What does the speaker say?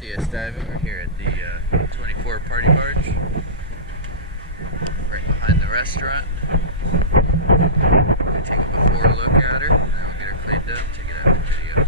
DS diving. We're here at the 24 party barge, right behind the restaurant. We're going to take a before look at her, and then we'll get her cleaned up, check it out in the video.